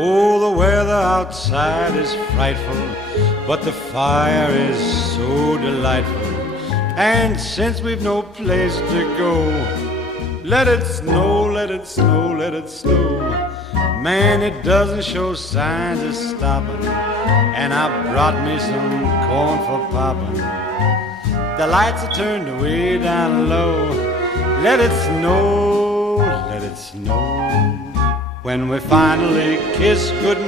Oh, the weather outside is frightful, but the fire is so delightful. And since we've no place to go, let it snow, let it snow, let it snow. Man, it doesn't show signs of stopping, and I brought me some corn for popping. The lights are turned way down low. Let it snow, let it snow. When we finally kiss goodnight,